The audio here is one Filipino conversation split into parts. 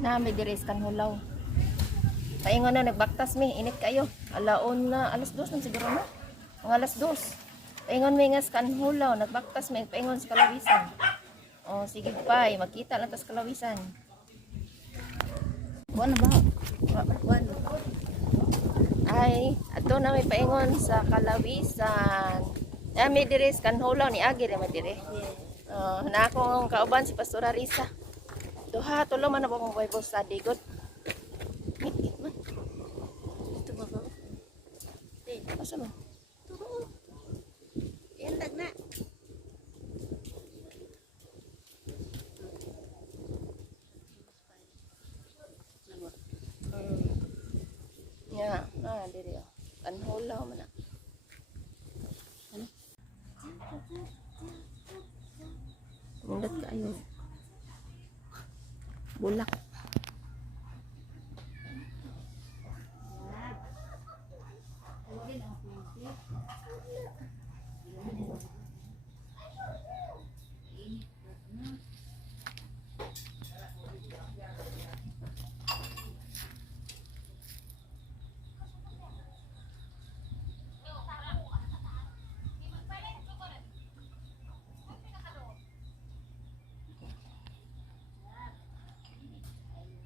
Na may diris kan hulaw. Paingon na nagbaktas mi, init kayo. Alaon na, alas 2 man siguro na. Mga alas 2. Paingon mi nga kan hulaw, nagbaktas mi, paingon sa kalawisan. O sige pa, magkita lang tas kalawisan. Buwan na ba? Buwan. Ay, ato na may paingon sa kalawisan. Na may diris kan hulaw ni Agi rin may dire. Na akong kauban si Pastora Risa. Duha, tulo man na po mong Bible study. Good. Ngit man. Ito ba ba? Asa man? Yan na. Ya, diri oh. Kanhulaw man na. Mundat kayo. Bulak.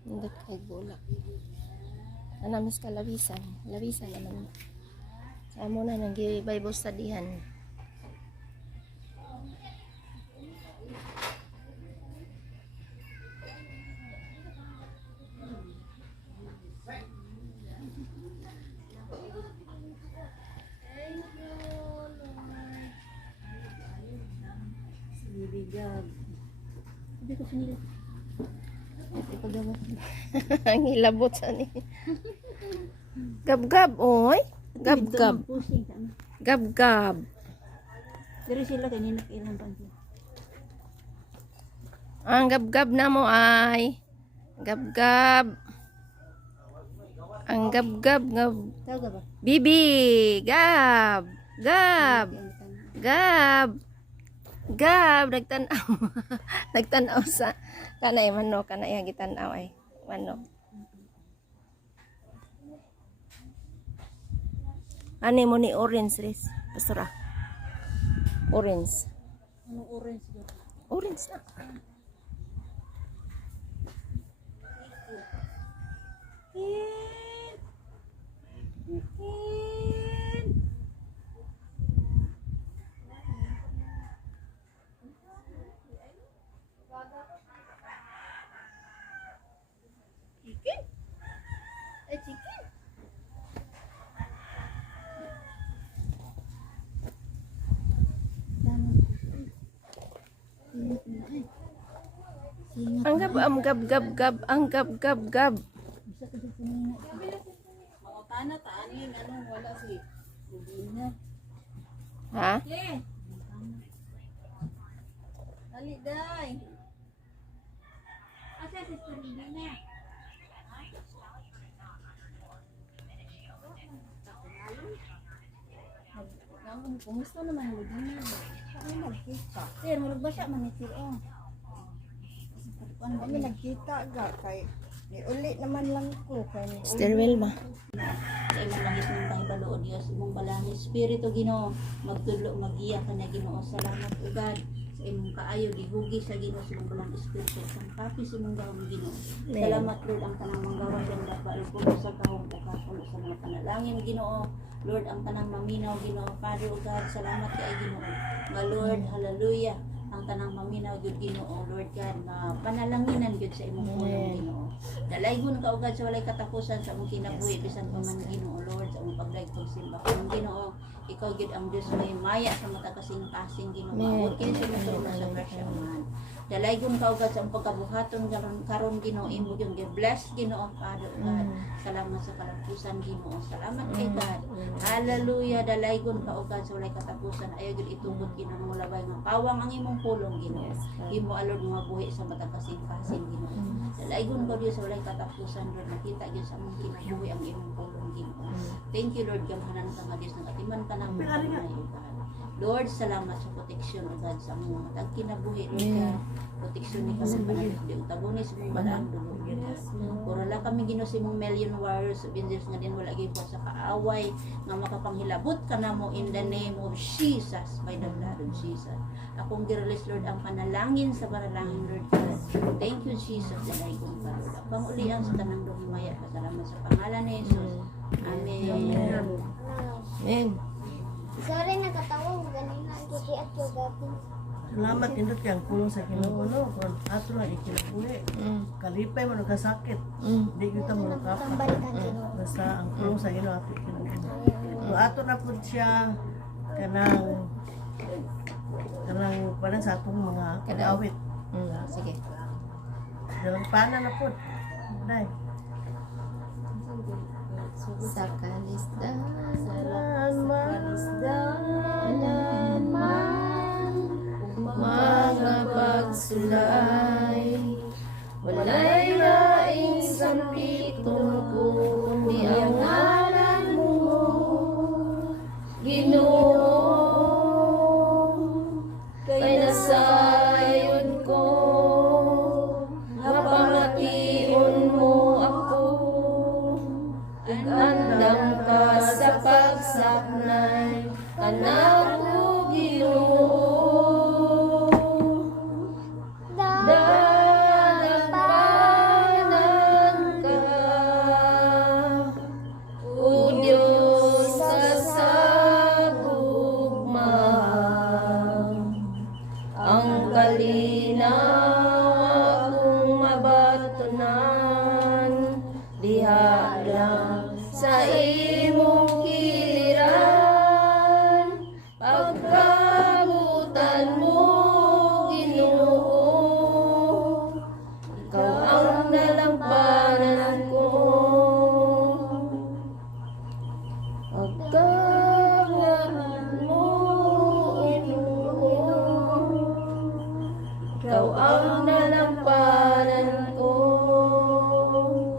Mundat kayo bulak. Anamis ka lawisan. Lawisan naman. Sa mo na nang Bible studyhan. Sinibigag. Sabi ko sinila. Ito pagawat. Ang hilabot sa ni. Gab-gab, oy. Gab-gab. Pusing ka na. Gab-gab. Pero sila kanina ilang pansin. Ang gab-gab na mo ay. Gab-gab. Ang gab-gab. Tahu ka ba? Bibi. Gab. Gab. Gab. Gab. Nagtanaw. Nagtanaw sa kanay manok. Kanay ang gitanaw ay. Manok. Ano mo ni orange, Riz? Pastora. Orange. Anong orange ba? Orange na. Chicken? Eh, chicken? Ang gab, ang gab, gab, gab, ang gab, gab, gab. Bisa ka dito nina. Mga tana, taanin, anong wala si Bubina. Ha? Eh! Dali, day! Asa si Bubina na? Kumusta naman ang Bubina? Ano nagkita? Sir, marag ba siya manitil, oh? Kami nagkita ga kay ni uli naman lang ko kay ni Stairwell ba? Sa imong langit mong kahibalo, Diyos, imong balangin, Espiritu Ginoo, magtudlo, magiya ka na Ginoo. Salamat o God sa imong kaayo, gihugi sa Ginoo sa imong balang Espiritu. Sang kapis imong gawang Ginoo. Salamat Lord ang tanang manggaway ng dapat puno sa kahong puno sa mga panalangin Ginoo. Lord ang tanang maminaw Ginoo. Father o God, salamat kay Ginoo. Nga Lord, hallelujah. Ang tanang maminaw gyud Ginoo, Lord God, na panalanginan gyud sa imong pulong Ginoo. Dalaygon ka ugad sa walay katapusan sa imong kinabuhi bisan pa man Ginoo, Lord, sa imong paglayg pagsimba. Kung Ginoo, ikaw gyud ang Dios may maya sa mata kasing-kasing Ginoo. Mabuot kini sa imong trono sa grasya man. Dalaygon ka ugad sa imong pagkabuhaton karon Ginoo, imo gyud bless Ginoo, Father God. Salamat sa kalampusan Ginoo. Salamat kay God. Hallelujah. Dalaygon ka ugad sa walay katapusan. Ayo gyud itugot Ginoo labay nga pawang ang imong pulong Ginoo. Imo alod mga buhi sa mata kasing-kasing Ginoo. Dalaygon ka Dios sa walay katapusan Lord. Nakita gyud sa among kinabuhi ang imong pulong Ginoo. Thank you Lord gamhanan ka nga Dios nagatiman ka nang mga God. Lord, salamat sa proteksyon o God sa among matag kinabuhi Lord ka. Proteksyon ni kami panalip di utabonis mong balang dulo Lord God. Pura lang kami Ginoo sa imong million warriors of angels nga din wala gyud sa kaaway nga makapanghilabot ka namo in the name of Jesus by the blood of Jesus. Akong gi-release Lord ang panalangin sa panalangin Lord God. Thank you Jesus sa daigong ka Lord. Ang pangulian sa tanang dumimaya kasalamat sa pangalan ni Jesus. Amen. Amen. Sorry, nakatawa mo ganina. Kiki at yung gabi. Salamat indot kang pulong sa Ginoo no kon ato lang ikinabuhi. Kalipay mo nagkasakit. Di kita mo Ang kapag. balikan Ginoo. Basta ang pulong sa Ginoo ato kinabuhi. So ato na pud siya kanang parang sa atong mga kadawit. Sige. Dalang pana na pud. Dai. Sa kalisdanan mga pagsulay, walay laing sampiton ko, kundi ang ngalan mo, Ginoo. Kay nasayon ko, mapamation mo ako, andam ka sa pagsaknay, kanako Ginoo. Dalapanan ka, O Diyos sa sagugma, ang kalinaw akong mabatunan, diha lang sa imong kiliran, pagkabutan mo Ginoo, ikaw ang nalampanan ko. Pagkabutan mo Ginoo, ikaw ang nalampanan ko.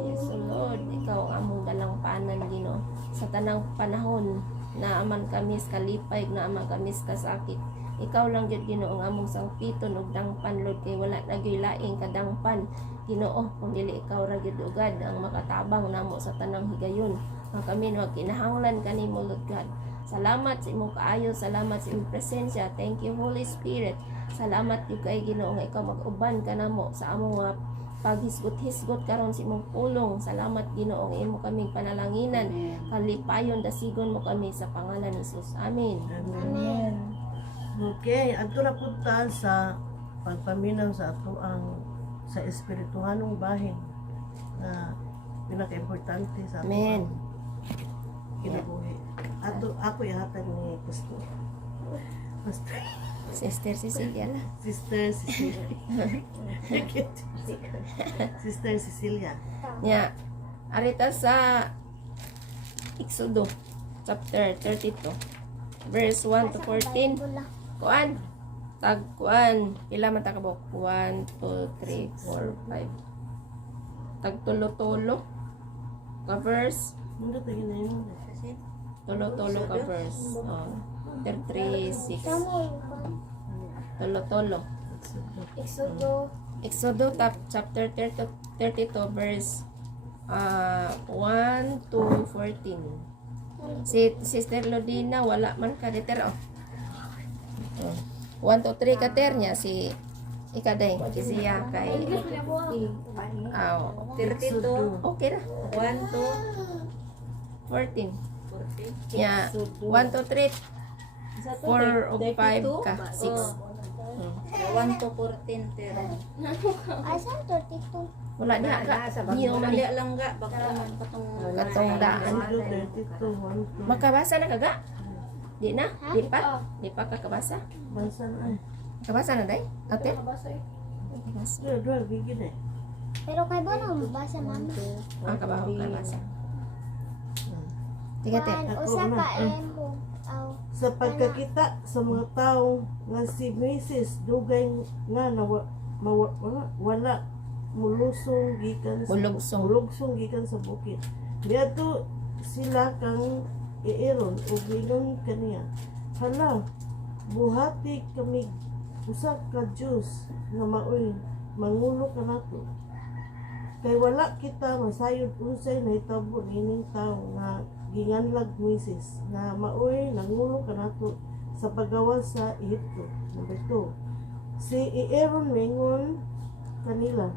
Yes, Lord, ikaw ang among dalampanan Ginoo. Sa tanang panahon na aman kami sa kalipay, na aman kami sa kasakit, ikaw lang gyud Ginoo ang among sangpiton ug dangpan Lord, kay wala na gyud laing kadangpan Ginoo kung dili ikaw ra gyud ugad ang makatabang namo sa tanang higayon. Ang kami kinahanglan kanimo Lord God. Salamat sa imong kaayo, salamat sa imong presensya. Thank you Holy Spirit. Salamat gyud kay Ginoo nga ikaw mag-uban ka namo sa among mga paghisgot-hisgot karon sa imong pulong. Salamat Ginoo nga imo kaming panalanginan. Kalipayon dasigon mo kami sa pangalan ni Jesus. Amen. Amen. Okay, ato na punta sa pagpaminaw sa ato ang sa espirituhanong bahin na pinaka-importante sa ato Amen. ang kinabuhi. Ako ihatag ni Pastor Sister Cecilia la. Sister Cecilia. Sister Cecilia. Nya, arita sa Exodo chapter 32 verse 1 to 14. Kuan tag kuan pila man ta kabok 1 2 3 4 5 tag tulo-tulo ka verse, Hindi tayo na yun. tulo-tulo ka verse. 3 6 tulo-tulo. Exodo chapter 32 verse 1 to 14. Si Sister Lodina wala man ka liter 1 to 3 ka ter niya si ikaday siya kay 32, okay ra 1 to 14 40. niya 1 to 3 4 o 5 ka 6 1 to 14 pero Asan 32? wala diha ka niyo man mali lang ga baka man katong daan 32, 1, makabasa na kaga di na di pa kakabasa Bansa na ay. kabasa na day ate Dua, bigyan eh. Pero kay Bono, mabasa mama. kabaho kabasa tiga te Kuan, usa ka mo. Aw. Sa pagkakita sa mga tao nga si Mrs. Dugay nga na wala mulusong gikan Mulugsong. gikan sa bukid. Diadto sila kang iiron ug ingon kaniya. Hala, buhati kami usa ka Diyos nga maoy mangulo kanato. Kay wala kita masayod unsay nahitabo nining tawo nga ginganlag Moises nga maoy nangulo kanato sa paggawas sa Ehipto. Number 2. Si Aaron mingon kanila,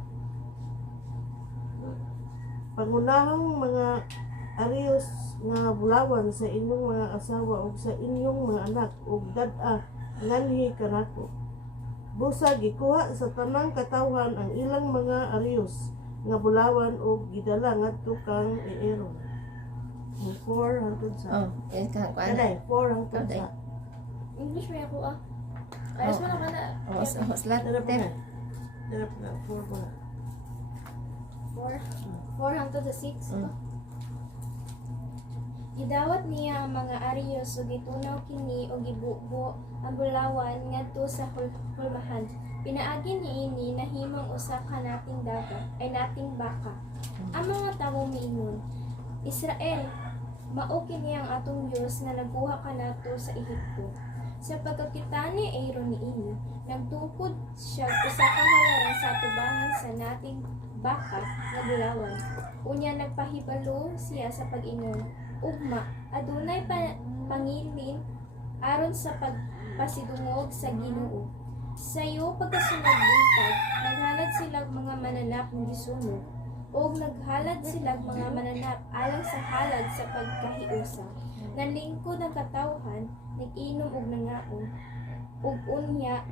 pangunahang mga arios nga bulawan sa inyong mga asawa ug sa inyong mga anak ug dad-a nganhi kanako. Busa gikuha sa tanang katawhan ang ilang mga arios nga bulawan ug gidala ngadto kang Aaron. 4 hangtod sa. Oh, yan ka kuan. Kanay 4 hangtod Kanay. sa. English may ako Ayos mo na ka na. Oh, slat Dara pa na. ten. Dara pa na 4 pa na. 4 hangtod sa 6 Mm. Gidawat niya ang mga arios ug gitunaw kini og gibubo ang bulawan ngadto sa hulmahan. Pinaagi niini nahimong usa ka nating daga ay nating baka. Ang mga tawo miingon, Israel, mao kini ang atong Dios nga nagbuha kanato sa Ehipto. Sa pagkakita ni Aaron niini, nagtukod siya usa ka halaran sa atubangan sa nating baka nga bulawan. Unya nagpahibalo siya sa pag-ingon, ugma, adunay pangilin aron sa pagpasidungog sa Ginoo. Sayo pagkasunod buntag, naghalad sila mga mananap ng gisunog, o naghalad sila mga mananap alang sa halad sa pagkahiusa. Nalingkod ang katawhan, nag-inom og nangaon, ug unya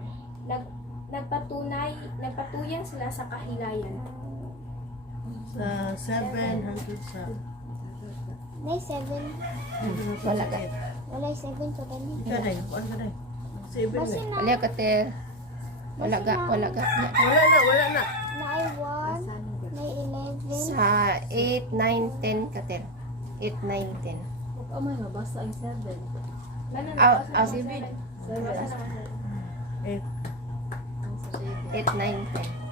nagpatuyang sila sa kahilayan. Sa 7 hangtod sa. May 7. Wala ka. Wala 7 sa kanya. Kanay, kuan kanay. 7 Basta na. na. Wala ka ter. Wala ka. Wala na. Na ay 1. May 11. Sa 8, 9, 10 ka ter. 8, 9, 10. Oh my mabasa ang 7. Si 8. 8, 9, 10.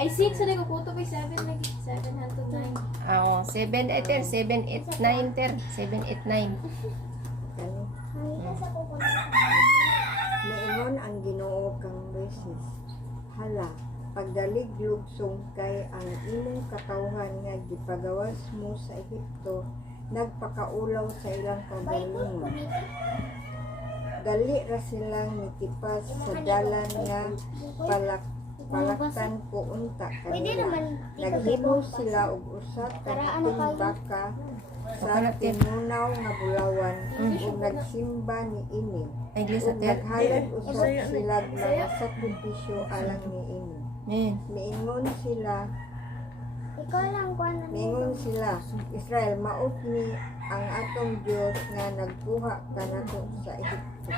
Ay 6 sa ko puto kay 7 lagi. 7 hangtod 9. Oh, 7 ay ter. 7, 8, 9 ter. 7, 8, 9. Hanggang sa kukunin. Maingon ang Ginoo kang Moises. Hala, pagdalig lugsong kay ang imong katawhan nga gipagawas mo sa Ehipto, nagpakaulaw sa ilang kaugalingon. Gali ra silang nitipas sa dalan nga palaktan ko unta Pwede kanila. naman. Naghimo sila og usa ka nating baka sa tinunaw nga bulawan ug nagsimba ni ini. Ay, Iglesia Ug ter. naghalad usab sila mga sakripisyo alang ni ini. Men. Miingon sila, Ikaw lang kuha na Israel, maot ni ang atong Dios nga nagbuha kanato sa Ehipto.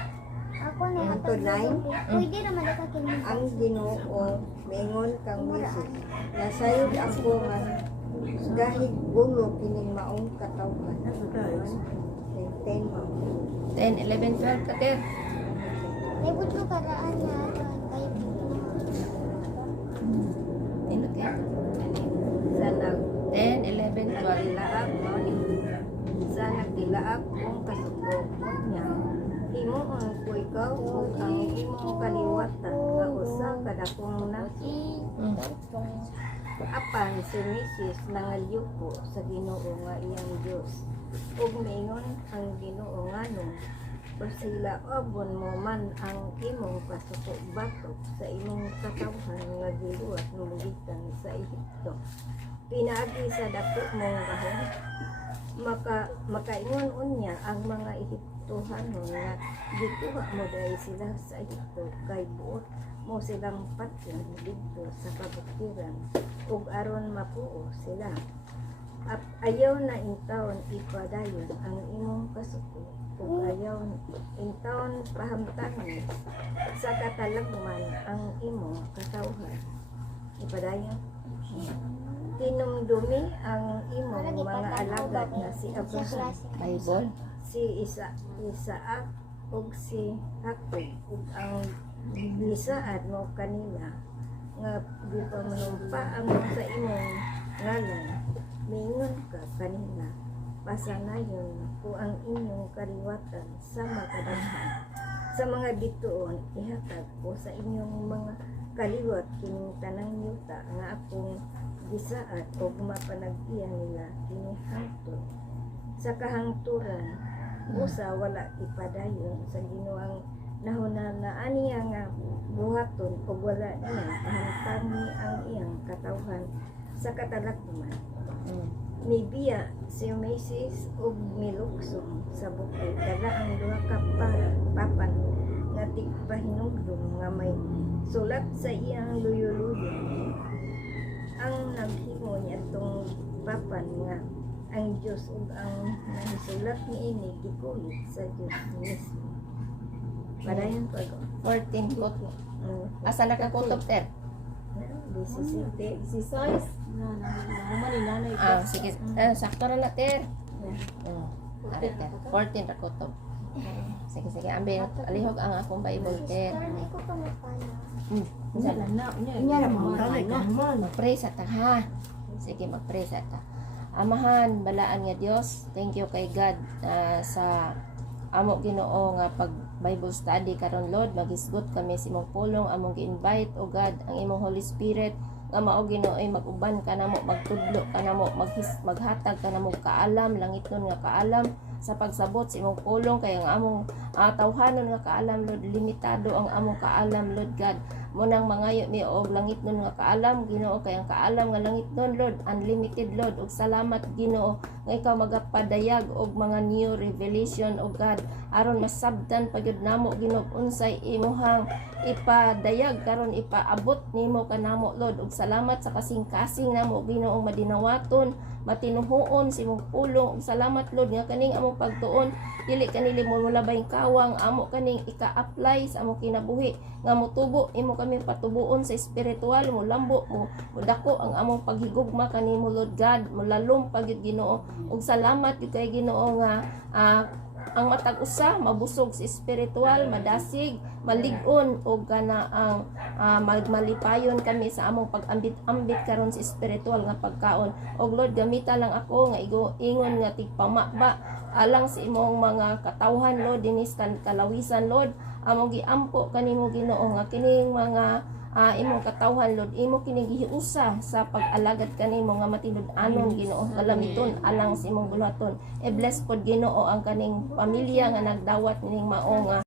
Ako na Hangtod 9. Pwede naman ka kinuha. Ang Ginoo miingon kang Moises, nasayod ako nga dahil gulo kining maong katawhan. 10 mo. 10, 11, 12 ka ter. Naibot ko karaan na kay Tinot ka. Sa 10, 11, 12. nagdilaap mo ni sa nagdilaap kung kasuko niya. Imo ang ikaw ug ang imong kaliwatan nga usa kada kong nasi. Mm. Apan si Mrs. nangalyuko sa Ginoo nga iyang Dios. Ug maingon ang Ginoo nganong sila obon mo man ang imong pasuko batok sa imong katawhan nga giluwat mo gikan sa Ehipto. Pinaagi sa dako mong gahon. Makaingon unya ang mga Ehiptohanon nga gikuha mo dahil sila sa Ehipto kay buot mo silang patyan dito sa kabutiran ug aron mapuo sila. At ayaw na intawon ipadayon ang imong kasuko ug ayaw intawon pahamtangan sa katalagman ang imong katawhan. Ipadayon. Tinumdumi ang imong mga alagad na si Abraham, Bible. si Isaac ug si Jacob ug ang lisaad mo kanila nga gipamanumpa ang sa imong ngalan mingon ka kanila pasanayon ko ang inyong kaliwatan sa makadaghan. Sa mga bituon, ihatag ko sa inyong mga kaliwat kining tanang yuta nga akong gisaad o mapanag-iya nila kini hangtod. Sa kahangturan, busa wala ipadayon sa Ginoong nahuna na aniya nga buhaton o wala niya pahantangi ang iyang katawhan sa katalagman. Nibiya si Macy's ug miluksong sa bukid dala ang duha ka papan nga tigpahinugdong nga may sulat sa iyang luyo-luyo. Ang naghimo niya itong papan nga ang Diyos ug ang nahisulat niini gikulit sa Diyos mismo. Padayon pa ko. 14 kutob. Asa na ka kutob, ter? 17. Sige. Sakto na na, ter. Are, ter. 14 ra kutob. Sige. Ambil, alihog ang akong Bible, ter. Hindi ko pa mapana. Inya na mga Tanay ka man. Mag-pray sa ta, ha? Sige, mag-pray sa ta. Amahan, balaan nga Dios, thank you kay God sa amo Ginoo nga pag Bible study karon Lord, magisgot kami sa imong pulong, among gi-invite o God ang imong Holy Spirit nga mao Ginoo ay mag-uban ka namo, magtudlo ka namo, maghatag ka namo kaalam, langitnon nga kaalam sa pagsabot sa imong pulong kay ang among tawhanon nga kaalam Lord, limitado ang among kaalam Lord God. Munang mangayo mi og langit nun nga kaalam Ginoo kay ang kaalam nga langit nun Lord unlimited Lord ug salamat Ginoo nga ikaw magapadayag og mga new revelation o God aron masabdan pagyud namo Ginoo unsay imuhang ipadayag karon ipaabot nimo kanamo Lord ug salamat sa kasing-kasing namo Ginoo madinawaton matinuhoon sa imong pulong ug salamat Lord nga kaning among pagtuon dili kanili mo labayng kawang amo kaning ika-apply sa among kinabuhi nga motubo imo kami patubuon sa espiritual mo lambo mo dako ang among paghigugma kanimo Lord God mo lalom pagyud Ginoo ug salamat gyud kay Ginoo nga ang matag usa mabusog sa espiritual madasig malig-on ug kana ang malipayon kami sa among pag-ambit karon sa espiritual nga pagkaon ug Lord gamita lang ako nga ingon nga tigpamaba alang sa imong mga katawhan Lord dinis kalawisan Lord among giampo kanimo Ginoo nga kining mga imong katawhan Lord imo kining gihiusa sa pag-alagad kanimo nga matinud-anon Ginoo galamiton alang sa imong bulaton bless pod Ginoo ang kaning pamilya nga nagdawat ning mao nga